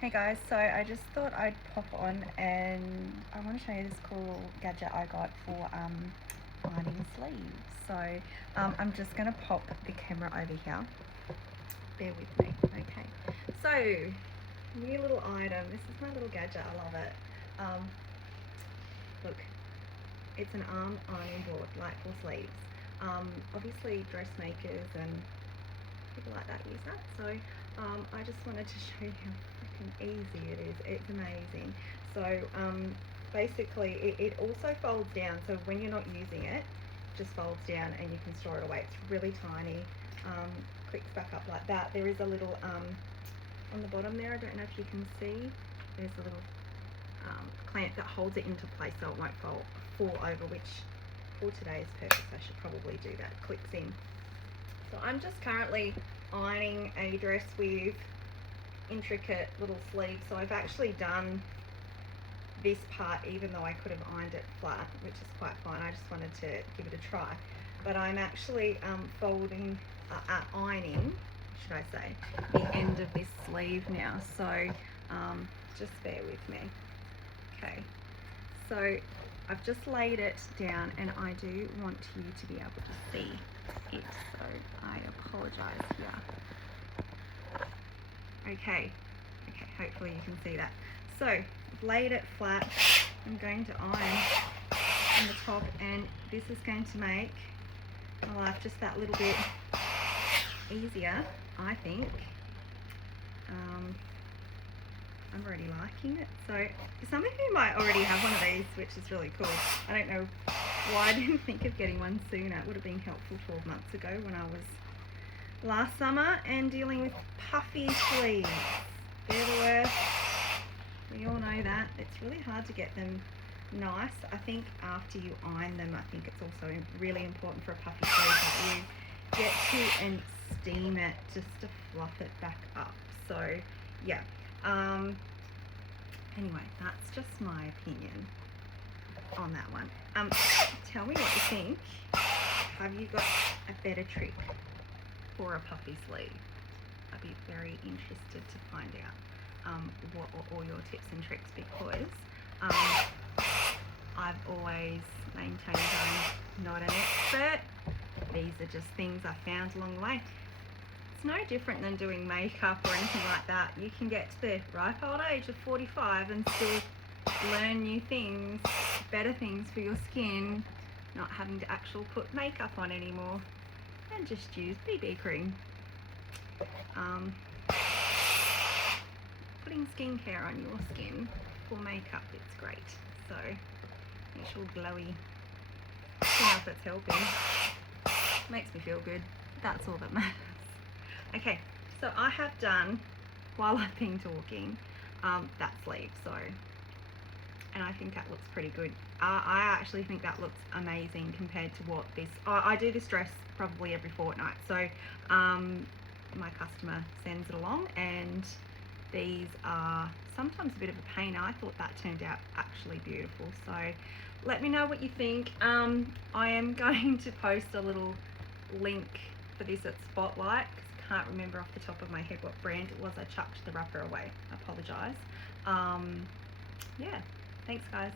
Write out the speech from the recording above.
Hey guys, so I just thought I'd pop on and I want to show you this cool gadget I got for lining sleeves. So I'm just going to pop the camera over here. Bear with me. Okay, so new little item. This is my little gadget. I love it. Look, it's an arm ironing board, like for sleeves. Obviously dressmakers and people like that use that. So I just wanted to show you how freaking easy it is. It's amazing. So basically it also folds down, so when you're not using it, just folds down and you can store it away. It's really tiny. Clicks back up like that. There is a little on the bottom there, I don't know if you can see, there's a little clamp that holds it into place so it won't fall over, which for today's purpose I should probably do that. Clicks in. So I'm just currently ironing a dress with intricate little sleeves. So I've actually done this part even though I could have ironed it flat, which is quite fine. I just wanted to give it a try. But I'm actually ironing, should I say, the end of this sleeve now. So just bear with me. Okay, so I've just laid it down and I do want you to be able to see it, so I apologize here. Okay, hopefully you can see that. So I've laid it flat. I'm going to iron on the top and this is going to make my life just that little bit easier, I think. I'm already liking it. So some of you might already have one of these, which is really cool. I don't know why I didn't think of getting one sooner. It would have been helpful 12 months ago when I was last summer and dealing with puffy sleeves. They're the worst. We all know that. It's really hard to get them nice. I think after you iron them, I think it's also really important for a puffy sleeve that you get to and steam it just to fluff it back up. So yeah. Anyway, that's just my opinion on that one. Tell me what you think. Have you got a better trick for a puffy sleeve? I'd be very interested to find out what are all your tips and tricks, because I've always maintained I'm not an expert. These are just things I found along the way. It's no different than doing makeup or anything like that. You can get to the ripe old age of 45 and still learn new things, better things for your skin, not having to actually put makeup on anymore, and just use BB cream. Putting skincare on your skin for makeup, it's great. So makes you all glowy. I don't know if it's helping. Makes me feel good. That's all that matters. Okay, so I have done, while I've been talking, that sleeve. So, and I think that looks pretty good. I actually think that looks amazing compared to what this, I do this dress probably every fortnight. So my customer sends it along and these are sometimes a bit of a pain. I thought that turned out actually beautiful. So let me know what you think. I am going to post a little link for this at Spotlight. Can't remember off the top of my head what brand it was. I chucked the wrapper away. I apologize. Yeah, thanks guys.